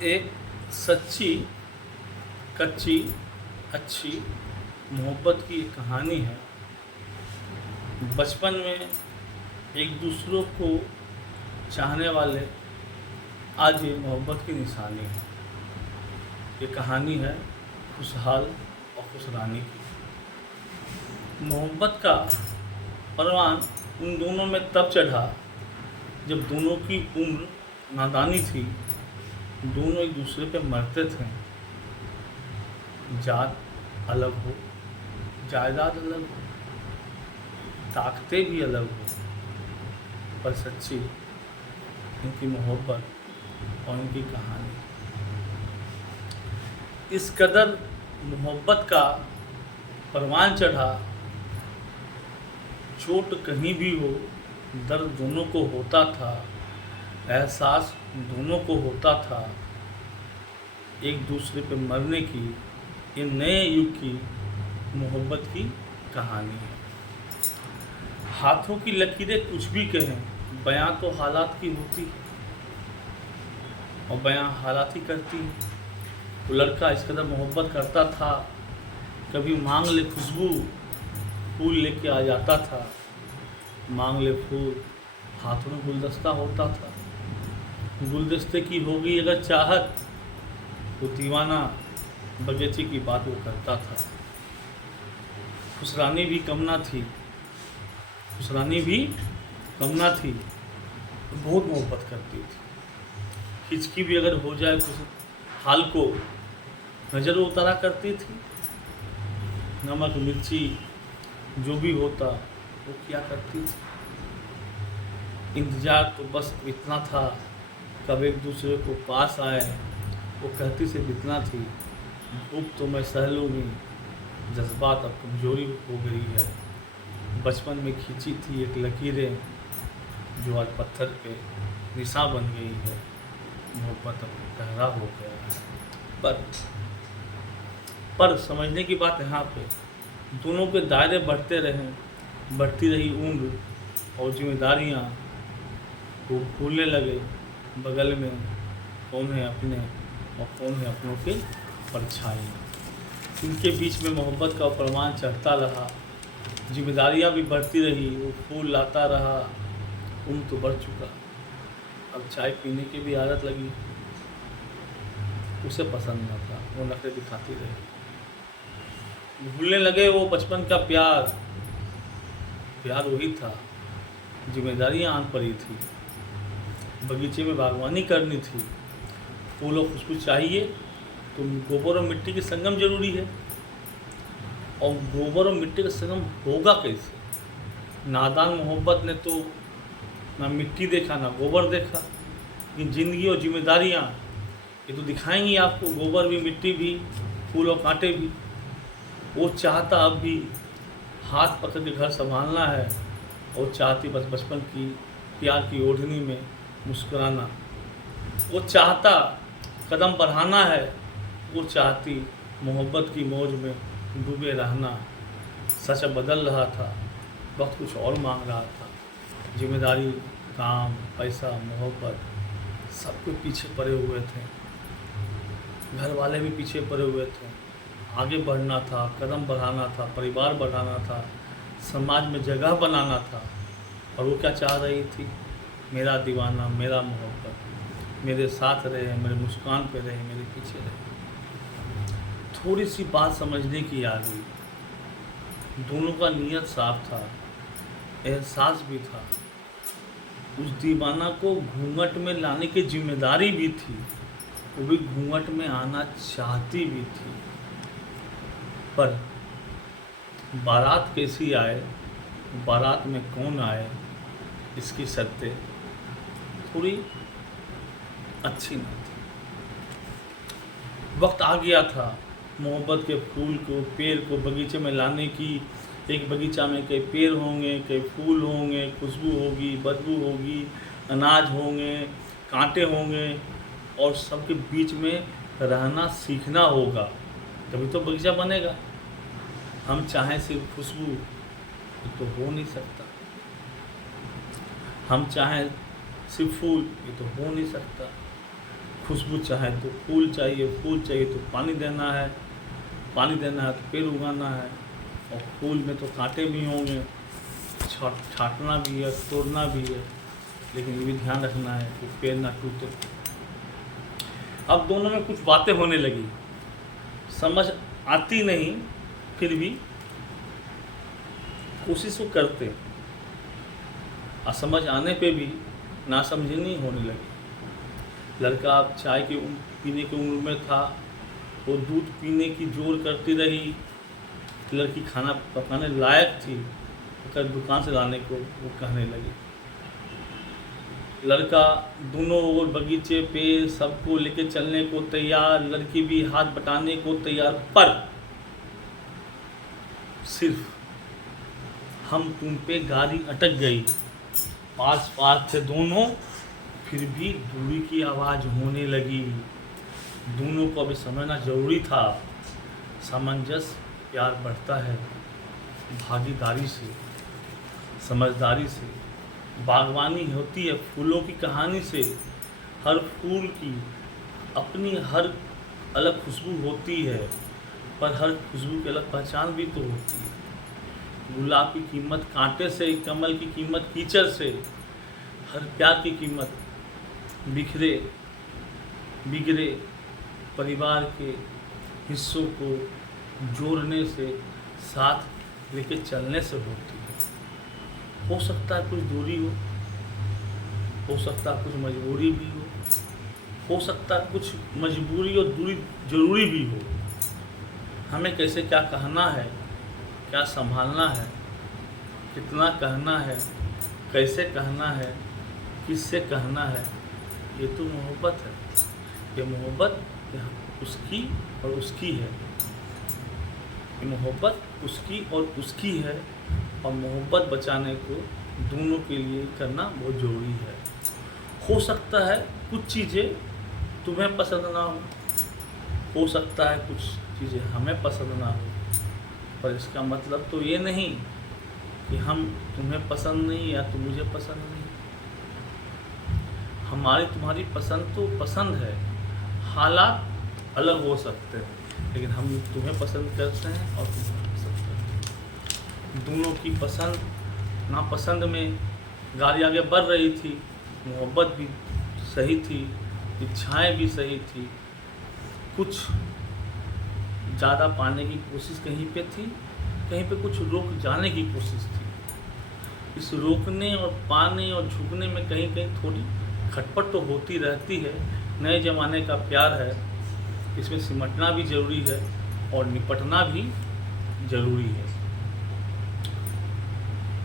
एक सच्ची, कच्ची, अच्छी मोहब्बत की एक कहानी है। बचपन में एक दूसरों को चाहने वाले आज ये मोहब्बत की निशानी है। ये कहानी है खुशहाल और खुशरानी की। मोहब्बत का परवान उन दोनों में तब चढ़ा जब दोनों की उम्र नादानी थी। दोनों एक दूसरे पे मरते थे। जात अलग हो, जायदाद अलग हो, ताकतें भी अलग हो, पर सच्ची इनकी मोहब्बत और इनकी कहानी इस कदर मोहब्बत का परवान चढ़ा। चोट कहीं भी हो, दर्द दोनों को होता था, एहसास दोनों को होता था। एक दूसरे पे मरने की ये नए युग की मोहब्बत की कहानी है। हाथों की लकीरें कुछ भी कहें, बयां तो हालात की होती है और बयां हालात ही करती है। वो लड़का इस कदर मोहब्बत करता था, कभी मांग ले खुशबू फूल लेके आ जाता था। मांग ले फूल, हाथों में गुलदस्ता होता था। गुलदस्ते की होगी अगर चाहत, वो दीवाना बगीचे की बात वो करता था। खुशरानी भी कम ना थी, खुशरानी भी कम ना थी, बहुत मोहब्बत करती थी। हिचकी भी अगर हो जाए कुछ हाल को, नज़र उतारा करती थी। नमक मिर्ची जो भी होता वो किया करती थी। इंतज़ार तो बस इतना था, कब एक दूसरे को पास आए। वो कहती सिर्फ इतना थी, भूख तो मैं सह लूँगी, जज्बात अब कमज़ोरी हो गई है। बचपन में खींची थी एक लकीरें, जो आज पत्थर पे निशान बन गई है। मोहब्बत अब गहरा हो गया है। पर समझने की बात यहाँ पे, दोनों के दायरे बढ़ते रहे, बढ़ती रही उम्र और जिम्मेदारियाँ। वो भूलने लगे बगल में कौन है अपने और कौन है अपनों के परछाई। इनके बीच में मोहब्बत का परवान चढ़ता रहा, जिम्मेदारियाँ भी बढ़ती रही। वो फूल लाता रहा, उम्र तो बढ़ चुका, अब चाय पीने की भी आदत लगी। उसे पसंद न था, वो नखरे दिखाती रही। भूलने लगे वो बचपन का प्यार, प्यार वही था। जिम्मेदारियाँ आन पड़ी थी, बगीचे में बागवानी करनी थी। फूल और खुशबू चाहिए तो गोबर और मिट्टी की संगम जरूरी है। और गोबर और मिट्टी का संगम होगा कैसे? नादान मोहब्बत ने तो ना मिट्टी देखा ना गोबर देखा। ये ज़िंदगी और जिम्मेदारियाँ ये तो दिखाएंगी आपको, गोबर भी मिट्टी भी फूल और कांटे भी। वो चाहता अब भी हाथ पकड़ के घर संभालना है, और चाहती बस बचपन की प्यार की ओढ़नी में मुस्कुराना। वो चाहता कदम बढ़ाना है, वो चाहती मोहब्बत की मौज में डूबे रहना। सच बदल रहा था, वक्त कुछ और मांग रहा था। जिम्मेदारी, काम, पैसा, मोहब्बत सब कुछ पीछे पड़े हुए थे। घर वाले भी पीछे पड़े हुए थे। आगे बढ़ना था, कदम बढ़ाना था, परिवार बढ़ाना था, समाज में जगह बनाना था। और वो क्या चाह रही थी? मेरा दीवाना, मेरा मोहब्बत मेरे साथ रहे, मेरे मुस्कान पे रहे, मेरे पीछे रहे। थोड़ी सी बात समझने की आ गई। दोनों का नीयत साफ था, एहसास भी था। उस दीवाना को घूंघट में लाने की जिम्मेदारी भी थी, वो भी घूंघट में आना चाहती भी थी। पर बारात कैसी आए, बारात में कौन आए, इसकी शर्तें थोड़ी अच्छी न थी। वक्त आ गया था मोहब्बत के फूल को, पेड़ को बगीचे में लाने की। एक बगीचा में कई पेड़ होंगे, कई फूल होंगे, खुशबू होगी, बदबू होगी, अनाज होंगे, कांटे होंगे, और सबके बीच में रहना सीखना होगा, तभी तो बगीचा बनेगा। हम चाहें सिर्फ खुशबू तो हो नहीं सकता, हम चाहें सिर्फ फूल, ये तो हो नहीं सकता। खुशबू चाहे तो फूल चाहिए तो पानी देना है तो पेड़ उगाना है। और फूल में तो कांटे भी होंगे, छाटना भी है, तोड़ना भी है, लेकिन ये भी ध्यान रखना है कि पेड़ ना टूटे। अब दोनों में कुछ बातें होने लगी, समझ आती नहीं, फिर भी कोशिश वो करते, और समझ आने पे भी नासमझनी होने लगी। लड़का अब चाय के पीने की उम्र में था, वो दूध पीने की जोर करती रही। लड़की खाना पकाने लायक थी, तो दुकान से लाने को वो कहने लगी। लड़का दोनों ओर बगीचे पे सबको लेके चलने को तैयार, लड़की भी हाथ बटाने को तैयार, पर सिर्फ हम तुम पे गाड़ी अटक गई। पास थे दोनों, फिर भी दूरी की आवाज़ होने लगी। दोनों को अभी समझना जरूरी था, सामंजस्य प्यार बढ़ता है भागीदारी से, समझदारी से। बागवानी होती है फूलों की कहानी से। हर फूल की अपनी हर अलग खुशबू होती है, पर हर खुशबू की अलग पहचान भी तो होती है। गुलाब की कीमत कांटे से, कमल की कीमत कीचड़ से। हर प्यार की कीमत बिगड़े परिवार के हिस्सों को जोड़ने से, साथ लेके चलने से होती है। हो सकता है कुछ दूरी हो सकता है कुछ मजबूरी भी हो सकता है कुछ मजबूरी और दूरी जरूरी भी हो। हमें कैसे क्या कहना है, क्या संभालना है, कितना कहना है, कैसे कहना है, किससे कहना है, ये तो मोहब्बत है। ये मोहब्बत उसकी और उसकी है। ये मोहब्बत उसकी और उसकी है, और मोहब्बत बचाने को दोनों के लिए करना बहुत ज़रूरी है। हो सकता है कुछ चीज़ें तुम्हें पसंद ना हो सकता है कुछ चीज़ें हमें पसंद ना हो, पर इसका मतलब तो ये नहीं कि हम तुम्हें पसंद नहीं या तुम मुझे पसंद नहीं। हमारी तुम्हारी पसंद तो पसंद है, हालात अलग हो सकते हैं, लेकिन हम तुम्हें पसंद करते हैं और तुम्हें पसंद करते हैं। दोनों की पसंद नापसंद में गाड़ी आगे बढ़ रही थी। मोहब्बत भी सही थी, इच्छाएं भी सही थी। कुछ ज़्यादा पाने की कोशिश कहीं पे थी, कहीं पे कुछ रोक जाने की कोशिश थी। इस रोकने और पाने और झुकने में कहीं कहीं थोड़ी खटपट तो होती रहती है। नए ज़माने का प्यार है, इसमें सिमटना भी ज़रूरी है और निपटना भी ज़रूरी है।